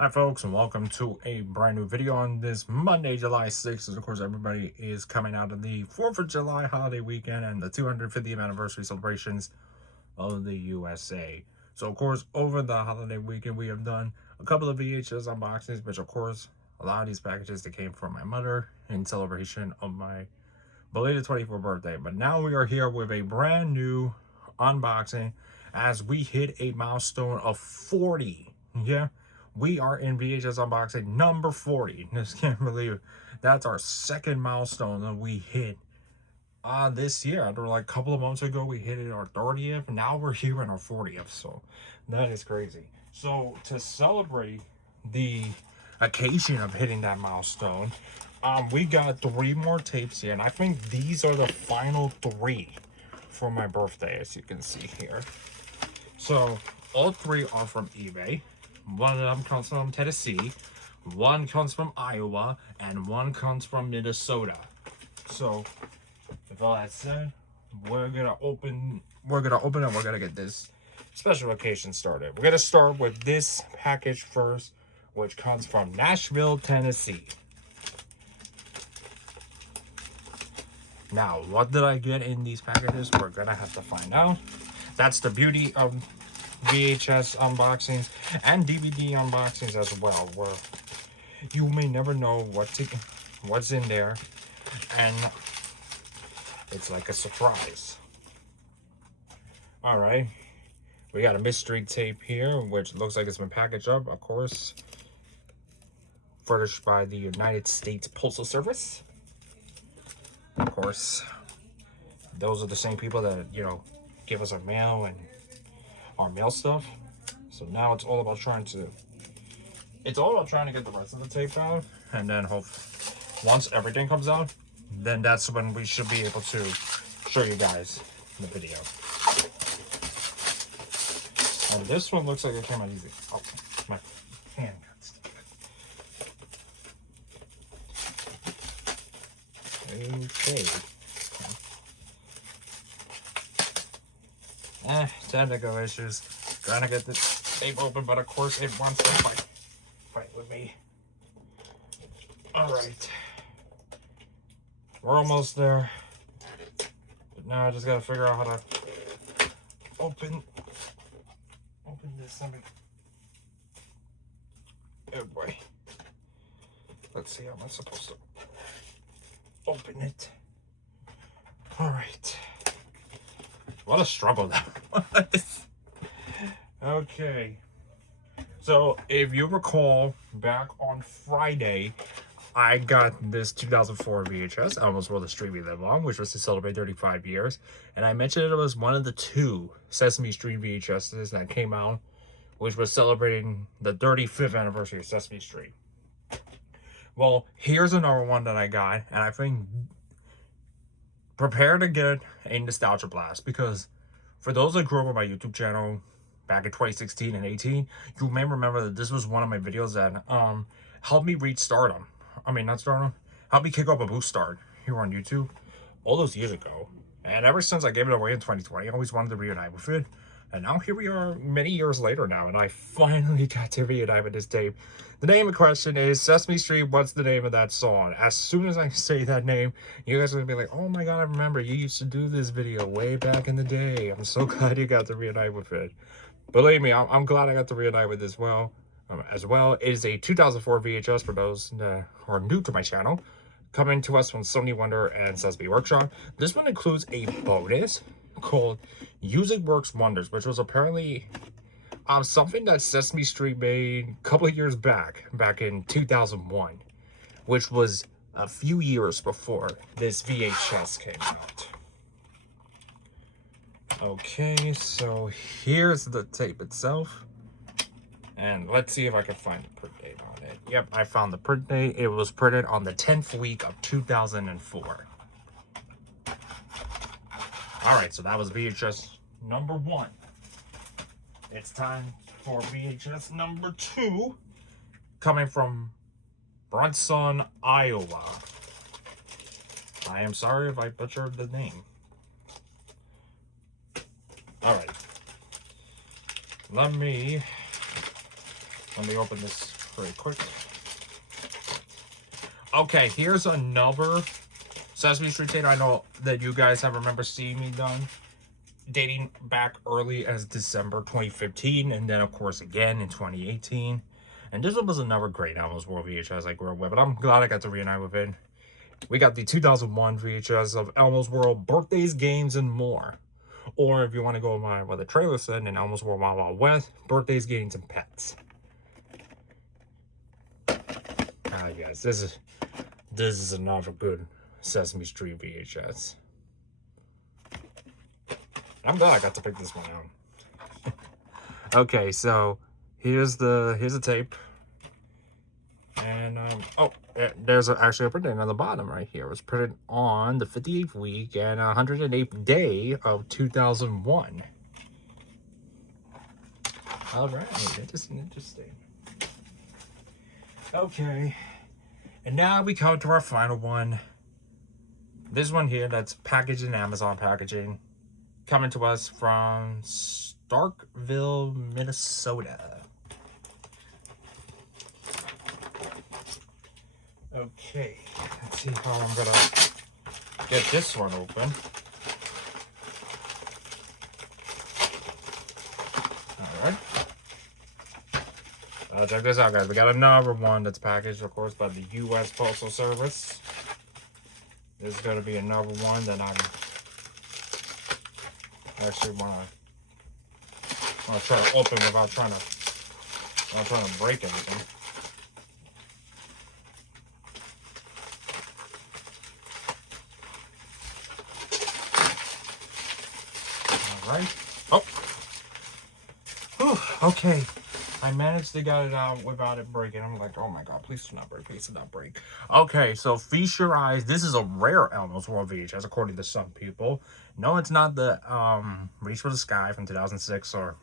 Hi folks, and welcome to a brand new video on this Monday, July 6th. And of course, everybody is coming out of the 4th of July holiday weekend and the 250th anniversary celebrations of the USA. So of course, over the holiday weekend, we have done a couple of VHS unboxings, which of course, a lot of these packages that came from my mother in celebration of my belated 24th birthday. But now we are here with a brand new unboxing as we hit a milestone of 40. Yeah, we are in VHS unboxing number 40. Just can't believe it. That's our second milestone that we hit this year. After like a couple of months ago, we hit it our 30th. Now we're here in our 40th. So that is crazy. So to celebrate the occasion of hitting that milestone, we got 3 more tapes here, and I think these are the final 3 for my birthday, as you can see here. So all 3 are from eBay. One of them comes from Tennessee, one comes from Iowa, and one comes from Minnesota. So with all that said, we're gonna open and we're gonna get this special occasion started. We're gonna start with this package first, which comes from Nashville, Tennessee. Now, what did I get in these packages? We're gonna have to find out. That's the beauty of VHS unboxings and DVD unboxings as well, where you may never know what's in there, and it's like a surprise. All right, we got a mystery tape here, which looks like it's been packaged up, of course, furnished by the United States Postal Service. Of course, those are the same people that, give us our mail and our mail stuff. So now it's all about trying to get the rest of the tape out, and then once everything comes out, then that's when we should be able to show you guys the video. And this one looks like it came out easy. Oh, my hand got stuck. Okay. Technical issues. Trying to get this tape open, but of course it wants to fight with me. Alright. We're almost there. But now I just gotta figure out how to open this. Oh boy. Let's see how I'm supposed to open it. Alright. What a struggle that was. Okay. So, if you recall, back on Friday, I got this 2004 VHS. I almost wore the stream we live on, which was to celebrate 35 years. And I mentioned it was one of the 2 Sesame Street VHSs that came out, which was celebrating the 35th anniversary of Sesame Street. Well, here's another one that I got, and I think prepare to get a nostalgia blast, because for those that grew up on my YouTube channel back in 2016 and 18, you may remember that this was one of my videos that helped me reach stardom. I mean, not stardom, helped me kick off a boost start here on YouTube all those years ago. And ever since I gave it away in 2020, I always wanted to reunite with it. And now here we are many years later now, and I finally got to reunite with this tape. The name in question is Sesame Street. What's the name of that song? As soon as I say that name, you guys are going to be like, oh my god, I remember you used to do this video way back in the day. I'm so glad you got to reunite with it. Believe me, I'm glad I got to reunite with this as well. It is a 2004 VHS for those that are new to my channel, coming to us from Sony Wonder and Sesame Workshop. This one includes a bonus called Music Works Wonders, which was apparently something that Sesame Street made a couple of years back in 2001, which was a few years before this VHS came out. Okay, so here's the tape itself, and let's see if I can find the print date on it. Yep, I found the print date. It was printed on the 10th week of 2004. Alright, so that was VHS number 1. It's time for VHS number 2, coming from Brunson, Iowa. I am sorry if I butchered the name. Alright. Let me open this really quick. Okay, here's another Sesame Street tape. I know that you guys have remember seeing me done, dating back early as December 2015, and then of course again in 2018. And this one was another great Elmo's World VHS I grew up with, but I'm glad I got to reunite with it. We got the 2001 VHS of Elmo's World, Birthdays, Games, and More. Or if you want to go by what the trailer said, in Elmo's World Wild Wild West, Birthdays, Games, and Pets. Ah, yes, this is another good Sesame Street VHS. I'm glad I got to pick this one out. Okay, so here's the tape, and there's actually a printing on the bottom right here. It was printed on the 58th week and 108th day of 2001. All right, interesting. Okay, and now we come to our final one. This one here, that's packaged in Amazon packaging, coming to us from Starkville, Minnesota. Okay, let's see how I'm gonna get this one open. Alright. Check this out, guys. We got another one that's packaged, of course, by the U.S. Postal Service. This is gonna be another one that I'm actually wanna try to open without trying to break anything. Right? Oh! Whew, okay. I managed to get it out without it breaking. I'm like, oh my god, please do not break, please do not break. Okay, so Feast Your Eyes. This is a rare Elmo's World VHS, according to some people. No, it's not the Reach for the Sky from 2006 or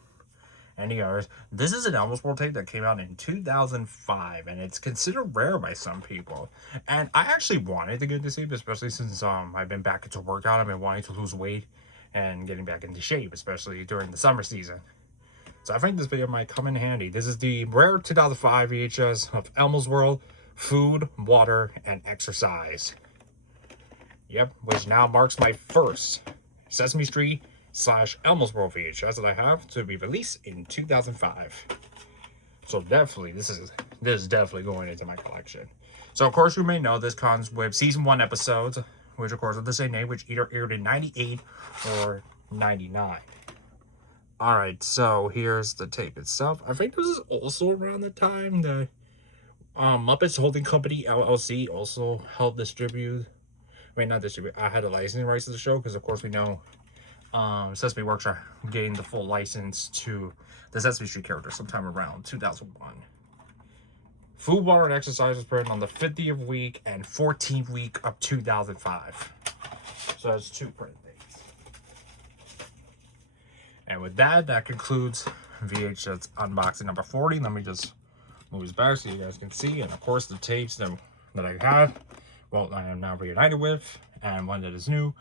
any others. This is an Elmo's World tape that came out in 2005, and it's considered rare by some people. And I actually wanted to get this tape, especially since I've been back into workout. I've been wanting to lose weight and getting back into shape, especially during the summer season. So I think this video might come in handy. This is the rare 2005 VHS of Elmo's World, Food, Water, and Exercise. Yep, which now marks my first Sesame Street / Elmo's World VHS that I have to be released in 2005. So definitely, this is definitely going into my collection. So of course you may know this comes with season 1 episodes, which of course are the same name, which either aired in 98 or 99. Alright, so here's the tape itself. I think this is also around the time that Muppets Holding Company, LLC also helped distribute. I mean, not distribute. I had the licensing rights to the show because, of course, we know Sesame Works are getting the full license to the Sesame Street character sometime around 2001. Food, Water, and Exercise was printed on the 50th week and 14th week of 2005. So that's 2 print dates. And with that, that concludes VHS unboxing number 40. Let me just move this back so you guys can see. And of course, the tapes that I have, well, I am now reunited with, and one that is new.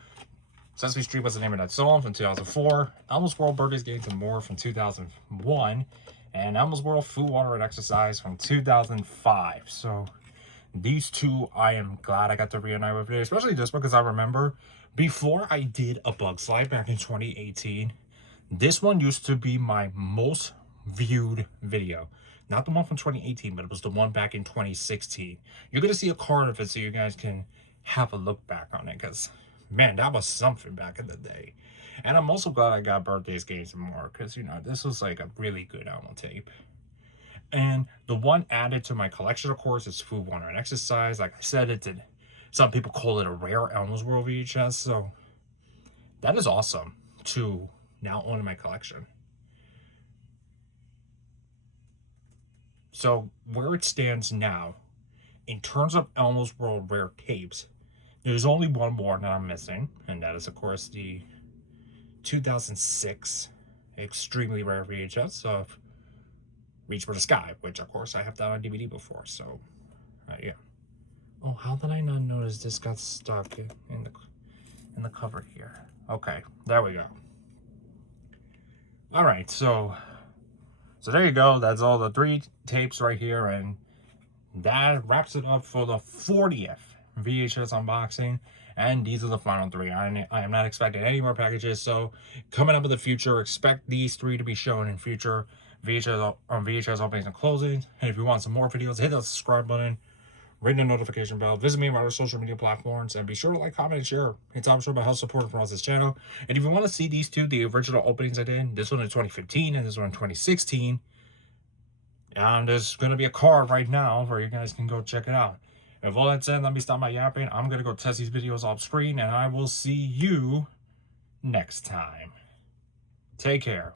Sesame Street was the name of that song from 2004. Elmo's World, Birthdays, Games, and More from 2001. And Elmo's World, Food, Water, and Exercise from 2005. So these two, I am glad I got to reunite with it, especially just because I remember before I did a Bug Slide back in 2018, this one used to be my most viewed video. Not the one from 2018, but it was the one back in 2016. You're going to see a card of it so you guys can have a look back on it. Because, man, that was something back in the day. And I'm also glad I got Birthdays, Games, and More. Because, you know, this was like a really good Elmo tape. And the one added to my collection, of course, is Food, Water, and Exercise. Like I said, some people call it a rare Elmo's World VHS. So that is awesome to now own in my collection. So where it stands now, in terms of Elmo's World rare tapes, there's only one more that I'm missing, and that is of course the 2006 extremely rare VHS of Reach for the Sky, which of course I have that on DVD before. So yeah. Oh, how did I not notice this got stuck in the cover here? Okay, there we go. All right, so there you go. That's all the 3 tapes right here, and that wraps it up for the 40th VHS unboxing. And these are the final 3. I am not expecting any more packages, so coming up in the future, expect these 3 to be shown in future VHS openings and closings. And if you want some more videos, hit that subscribe button, ring the notification bell, visit me on our social media platforms, and be sure to like, comment, and share. It's obviously about help supporting across this channel. And if you want to see these 2, the original openings I did, this one in 2015 and this one in 2016, there's going to be a card right now where you guys can go check it out. If all that said, let me stop my yapping. I'm going to go test these videos off screen, and I will see you next time. Take care.